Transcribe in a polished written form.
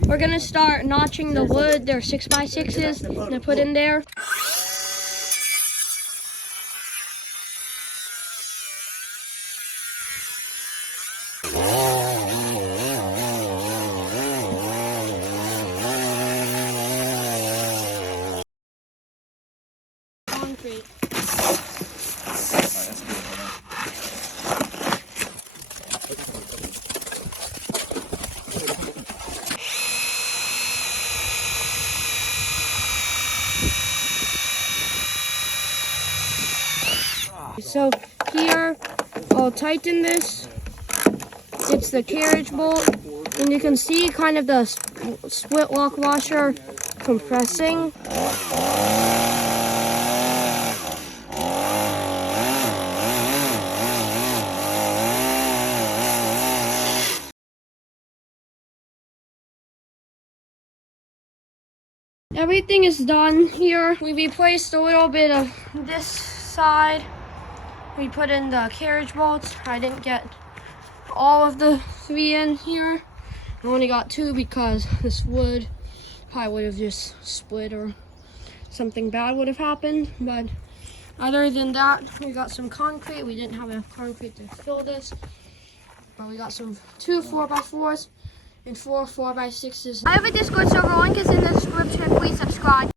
We're gonna start notching the wood. They're 6x6s to put in there. Concrete. So here, I'll tighten this. It's the carriage bolt, and you can see kind of the split lock washer compressing. Everything is done here. We replaced a little bit of this side. We put in the carriage bolts. I didn't get all of the 3 in here. I only got 2 because this wood probably would have just split or something bad would have happened. But other than that, we got some concrete. We didn't have enough concrete to fill this, but we got some 2 4x4s and 4 4x6s. I have a Discord server. Link is in the description. Please subscribe.